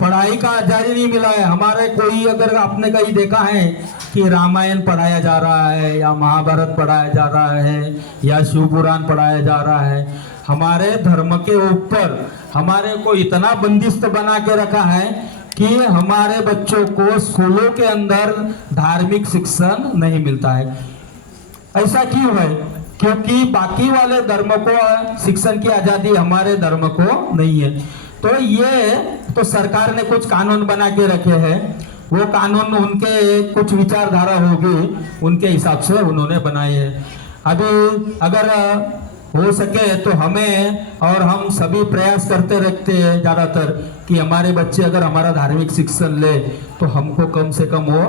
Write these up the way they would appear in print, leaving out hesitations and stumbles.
पढ़ाई का आजादी नहीं मिला है। हमारे कोई अगर आपने कहीं देखा है कि रामायण पढ़ाया जा रहा है या महाभारत पढ़ाया जा रहा है या शिव पुराण पढ़ाया जा रहा है, हमारे धर्म के ऊपर हमारे को इतना बंदिस्त बना के रखा है कि हमारे बच्चों को स्कूलों के अंदर धार्मिक शिक्षण नहीं मिलता है। ऐसा क्यों है? क्योंकि बाकी वाले धर्म को शिक्षण की आजादी, हमारे धर्म को नहीं है। तो ये तो सरकार ने कुछ कानून बना के रखे हैं, वो कानून उनके कुछ विचारधारा होगी, उनके हिसाब से उन्होंने बनाए हैं। अभी अगर हो सके तो हमें और हम सभी प्रयास करते रहते हैं ज़्यादातर कि हमारे बच्चे अगर हमारा धार्मिक शिक्षण ले तो हमको कम से कम वो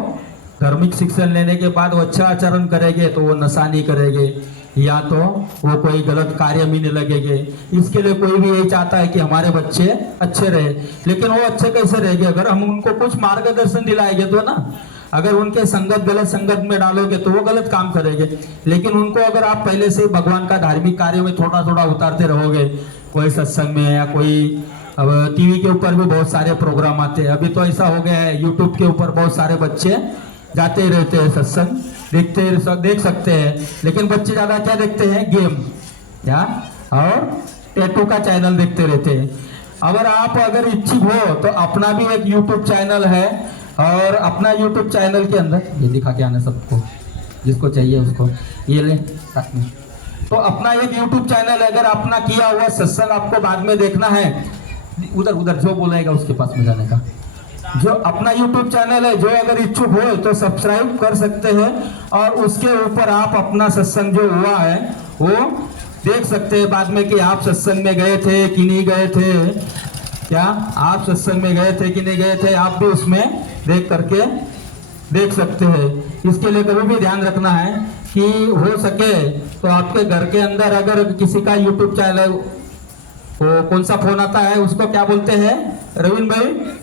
धार्मिक शिक्षण लेने के बाद वो अच्छा आचरण करेंगे, तो वो नशा नहीं करेंगे या तो वो कोई गलत कार्य में नहीं लगेंगे। इसके लिए कोई भी यही चाहता है कि हमारे बच्चे अच्छे रहे, लेकिन वो अच्छे कैसे रहेंगे? अगर हम उनको कुछ मार्गदर्शन दिलाएंगे तो ना। अगर उनके संगत गलत संगत में डालोगे तो वो गलत काम करेंगे, लेकिन उनको अगर आप पहले से भगवान का धार्मिक कार्य में थोड़ा थोड़ा उतारते रहोगे, कोई सत्संग में या कोई, अब टीवी के ऊपर भी बहुत सारे प्रोग्राम आते हैं। अभी तो ऐसा हो गया है यूट्यूब के ऊपर बहुत सारे बच्चे जाते रहते हैं सत्संग, देख सकते हैं। लेकिन बच्चे ज्यादा क्या देखते हैं? गेम या और टैटू का चैनल देखते रहते हैं। अगर इच्छुक हो तो अपना भी एक यूट्यूब चैनल है, और अपना यूट्यूब चैनल के अंदर ये दिखा के आना सबको, जिसको चाहिए उसको ये ले साथ में। तो अपना एक यूट्यूब चैनल है, अगर अपना किया हुआ सत्संग आपको बाद में देखना है, उधर उधर जो बोलेगा उसके पास में जाने का, जो अपना यूट्यूब चैनल है, जो अगर इच्छुक हो तो सब्सक्राइब कर सकते हैं, और उसके ऊपर आप अपना सत्संग जो हुआ है वो देख सकते हैं बाद में कि आप सत्संग में गए थे कि नहीं गए थे, क्या आप सत्संग में गए थे कि नहीं गए थे, आप भी उसमें देख करके देख सकते हैं। इसके लिए कभी भी ध्यान रखना है कि हो सके तो आपके घर के अंदर अगर किसी का यूट्यूब चैनल, वो कौन सा फोन आता है उसको क्या बोलते हैं रविंद्र भाई?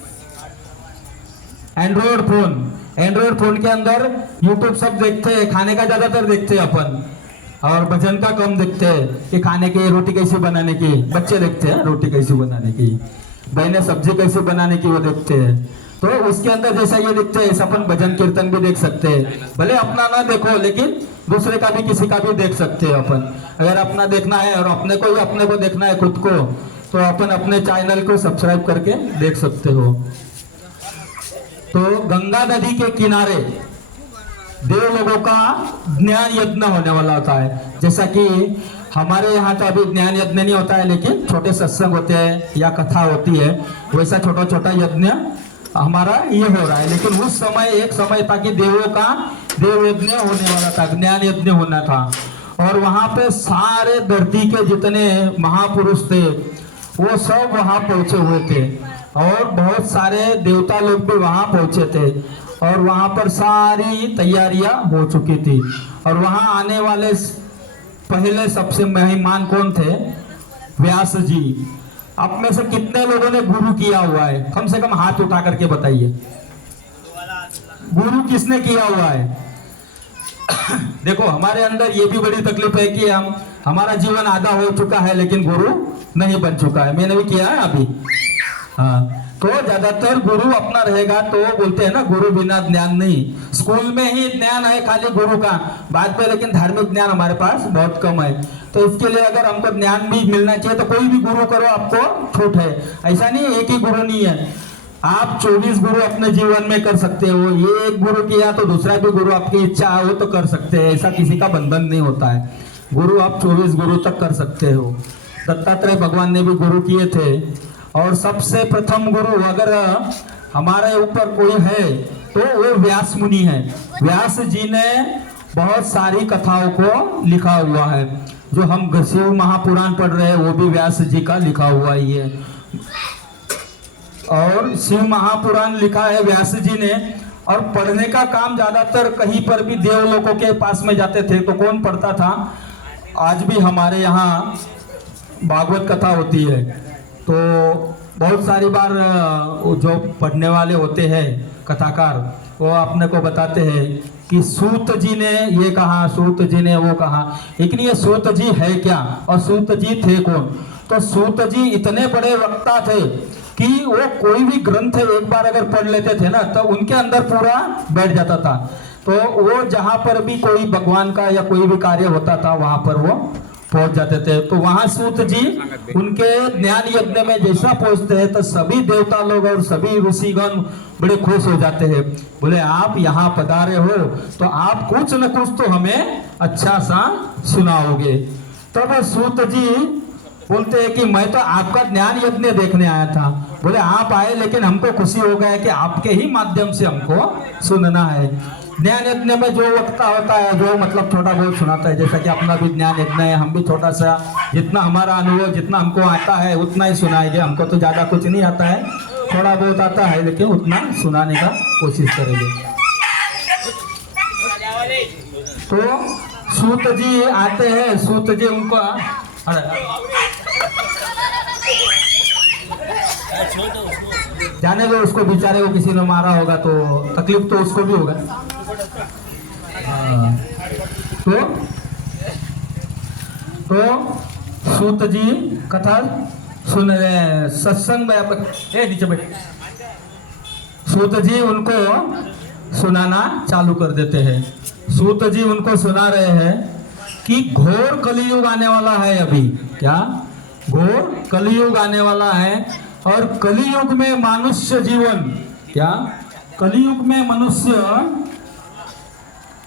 Android phone. एंड्रॉइड फोन के अंदर यूट्यूब सब देखते हैं, खाने का ज्यादातर देखते हैं अपन, और भजन का कम देखते हैं कि खाने की रोटी कैसे बनाने की, बच्चे देखते हैं रोटी कैसे बनाने की, बहने सब्जी कैसे बनाने की वो देखते हैं। तो उसके अंदर जैसा ये देखते हैं, अपन भजन कीर्तन भी देख सकते हैं, भले अपना ना देखो लेकिन दूसरे का भी, किसी का भी देख सकते हैं अपन। अगर अपना देखना है और अपने को देखना है खुद को, तो अपन अपने चैनल को सब्सक्राइब करके देख सकते हो। तो गंगा नदी के किनारे देव लोगों का ज्ञान यज्ञ होने वाला होता है। जैसा कि हमारे यहाँ तो अभी ज्ञान यज्ञ नहीं होता है, लेकिन छोटे सत्संग होते हैं या कथा होती है, वैसा छोटा छोटा यज्ञ हमारा ये हो रहा है। लेकिन उस समय एक समय था कि देवों का देव यज्ञ होने वाला था, ज्ञान यज्ञ होना था, और वहां पे सारे धरती के जितने महापुरुष थे वो सब वहां पहुंचे हुए थे, और बहुत सारे देवता लोग भी वहां पहुंचे थे, और वहां पर सारी तैयारियां हो चुकी थी। और वहां आने वाले पहले सबसे मेहमान कौन थे? व्यास जी। आप में से कितने लोगों ने गुरु किया हुआ है? कम से कम हाथ उठा करके बताइए, गुरु किसने किया हुआ है? देखो हमारे अंदर ये भी बड़ी तकलीफ है कि हमारा जीवन आधा हो चुका है लेकिन गुरु नहीं बन चुका है। मैंने भी किया है अभी। हाँ, तो ज्यादातर गुरु अपना रहेगा तो बोलते हैं ना, गुरु बिना ज्ञान नहीं। स्कूल में ही ज्ञान है खाली गुरु का बात पे, लेकिन धार्मिक ज्ञान हमारे पास बहुत कम है। तो इसके लिए अगर हमको ज्ञान भी मिलना चाहिए तो कोई भी गुरु करो, आपको छूट है। ऐसा नहीं है एक ही गुरु नहीं है, आप 24 गुरु अपने जीवन में कर सकते हो। ये एक गुरु किया तो दूसरा भी गुरु आपकी इच्छा हो तो कर सकते हैं, ऐसा किसी का बंधन नहीं होता है। गुरु आप 24 गुरु तक कर सकते हो। दत्तात्रेय भगवान ने भी गुरु किए थे, और सबसे प्रथम गुरु अगर हमारे ऊपर कोई है तो वो व्यास मुनि है। व्यास जी ने बहुत सारी कथाओं को लिखा हुआ है, जो हम शिव महापुराण पढ़ रहे हैं वो भी व्यास जी का लिखा हुआ ही है। और शिव महापुराण लिखा है व्यास जी ने, और पढ़ने का काम ज्यादातर कहीं पर भी देवलोकों के पास में जाते थे तो कौन पढ़ता था? आज भी हमारे यहाँ भागवत कथा होती है, तो बहुत सारी बार जो पढ़ने वाले होते हैं कथाकार, वो अपने को बताते हैं कि सूत जी ने ये कहा, सूत जी ने वो कहा। लेकिन ये सूत जी है क्या और सूत जी थे कौन? तो सूत जी इतने बड़े वक्ता थे कि वो कोई भी ग्रंथ एक बार अगर पढ़ लेते थे ना तो उनके अंदर पूरा बैठ जाता था। तो वो जहां पर भी कोई भगवान का या कोई भी कार्य होता था वहां पर वो पहुंच जाते थे। तो वहां सूत जी उनके ज्ञान यज्ञ में जैसा पहुंचते हैं तो सभी देवता लोग और सभी ऋषिगण बड़े खुश हो जाते हैं। बोले आप यहाँ पधारे हो तो आप कुछ न कुछ तो हमें अच्छा सा सुनाओगे। तब सूत जी बोलते हैं कि मैं तो आपका ज्ञान यज्ञ देखने आया था। बोले आप आए लेकिन हमको खुशी हो गया कि आपके ही माध्यम से हमको सुनना है। ज्ञान यज्ञ में जो वक्ता होता है जो मतलब छोटा बहुत सुनाता है, जैसा कि अपना भी ज्ञान यज्ञ है, हम भी छोटा सा जितना हमारा अनुभव जितना हमको आता है उतना ही सुनाएंगे। हमको तो ज्यादा कुछ नहीं आता है, थोड़ा बहुत आता है लेकिन उतना सुनाने का कोशिश करेंगे। तो सूत जी आते हैं, सूत जी उनको जाने दो, उसको बेचारे को किसी ने मारा होगा तो तकलीफ तो उसको भी होगा। तो सूत जी कथा सुन रहे, सत्संग में नीचे बैठ। सूत जी उनको सुनाना चालू कर देते हैं। सूत जी उनको सुना रहे हैं कि घोर कलियुग आने वाला है। अभी क्या घोर कलियुग आने वाला है और कलियुग में मनुष्य जीवन क्या कलियुग में मनुष्य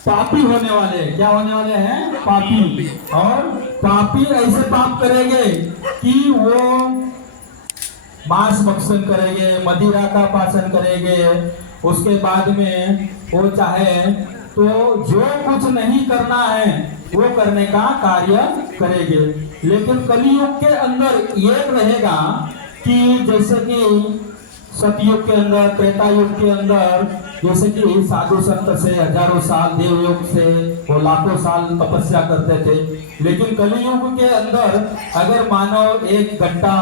पापी होने वाले, क्या होने वाले हैं? पापी। और पापी ऐसे पाप करेंगे कि वो मांस भक्षण करेंगे, मदिरा का पाचन करेंगे, उसके बाद में वो चाहे तो जो कुछ नहीं करना है वो करने का कार्य करेंगे। लेकिन कलियुग के अंदर ये रहेगा कि जैसे कि सतयुग के अंदर, त्रेता युग के अंदर जैसे कि साधु संत से हजारों साल, देवयुग से वो लाखों साल तपस्या करते थे। लेकिन कलियुग के अंदर अगर मानव 1 घंटा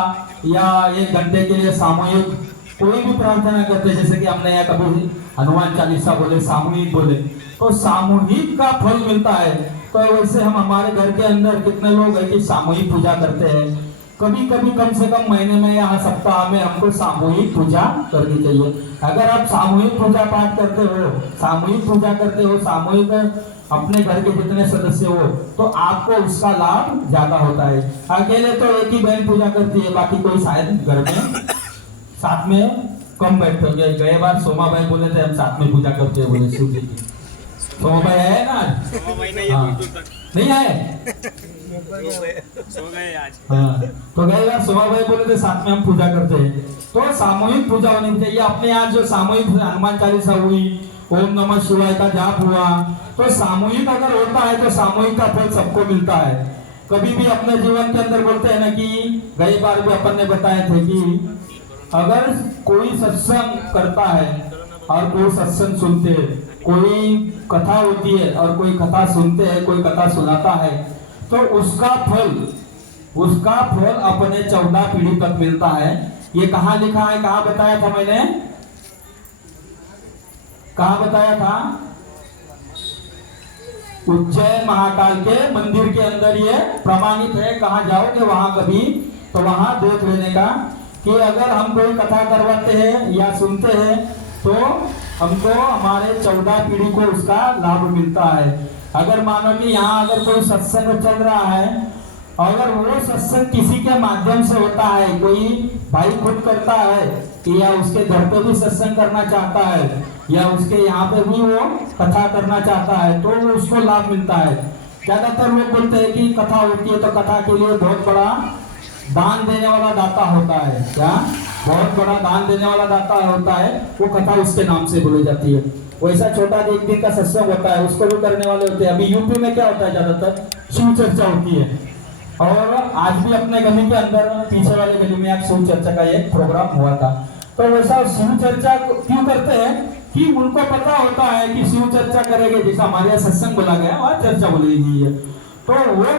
या 1 घंटे के लिए सामूहिक कोई भी प्रार्थना करते, जैसे कि हमने यहाँ कभी हनुमान चालीसा बोले, सामूहिक बोले, तो सामूहिक का फल मिलता है। तो वैसे हम हमारे घर के अंदर कितने लोग हैं कि सामूहिक पूजा करते हैं। कभी कभी कम से कम महीने में या सप्ताह में हमको सामूहिक पूजा करनी चाहिए। अगर आप सामूहिक पूजा पाठ करते हो, सामूहिक पूजा करते हो, सामूहिक अपने घर के जितने सदस्य हो तो आपको उसका लाभ ज्यादा होता है। अकेले तो एक ही बहन पूजा करती है, बाकी कोई शायद घर में साथ में कम बैठे होंगे। गए बार सोमा भाई बोले थे हम साथ में पूजा करते हैं, बोले शिव जी की। सोमा भाई है ना? नहीं आए? सो गए आज। हाँ, तो गए बार सोमा भाई बोले थे साथ में हम पूजा करते हैं। तो सामूहिक पूजा होनी चाहिए। अपने यहाँ जो सामूहिक हनुमान चालीसा हुई, ओम नमः शिवाय का जाप हुआ, तो सामूहिक अगर होता है तो सामूहिक का फल सबको मिलता है। कभी भी अपने जीवन के अंदर बोलते हैं ना कि गई बार भी अपन ने बताए थे कि अगर कोई सत्संग करता है और कोई सत्संग सुनते हैं, कोई कथा होती है और कोई कथा सुनते हैं, कोई कथा सुनाता है, तो उसका फल अपने 14 पीढ़ी तक मिलता है। ये कहाँ लिखा है, कहाँ बताया था मैंने, कहाँ बताया था? उज्जैन महाकाल के मंदिर के अंदर ये प्रमाणित है। कहाँ जाओगे वहां कभी तो वहां देख लेने का कि अगर हम कोई कथा करवाते हैं या सुनते हैं तो हमको हमारे 14 पीढ़ी को उसका लाभ मिलता है। अगर मानो कि यहाँ अगर कोई सत्संग चल रहा है, अगर वो सत्संग किसी के माध्यम से होता है, कोई भाई खुद करता है या उसके घर पे भी सत्संग करना चाहता है या उसके यहाँ पे भी वो कथा करना चाहता है, तो उसको लाभ मिलता है। ज्यादातर लोग बोलते हैं कि कथा होती है तो कथा के लिए बहुत बड़ा दान देने वाला दाता होता है। क्या बहुत बड़ा दान देने वाला दाता होता है, वो कथा उसके नाम से बोली जाती है। वैसा छोटा 1 दिन का सत्संग होता है, उसको भी करने वाले होते हैं। अभी यूपी में क्या होता है, ज्यादातर शिव चर्चा होती है। और आज भी अपने गली के अंदर पीछे वाले गली में आज शिव चर्चा का एक प्रोग्राम हुआ था। तो वैसा शिव चर्चा क्यों करते हैं कि उनको पता होता है कि शिव चर्चा करेंगे, जैसा हमारे यहाँ सत्संग बोला गया वहाँ चर्चा बोली गई है। तो वो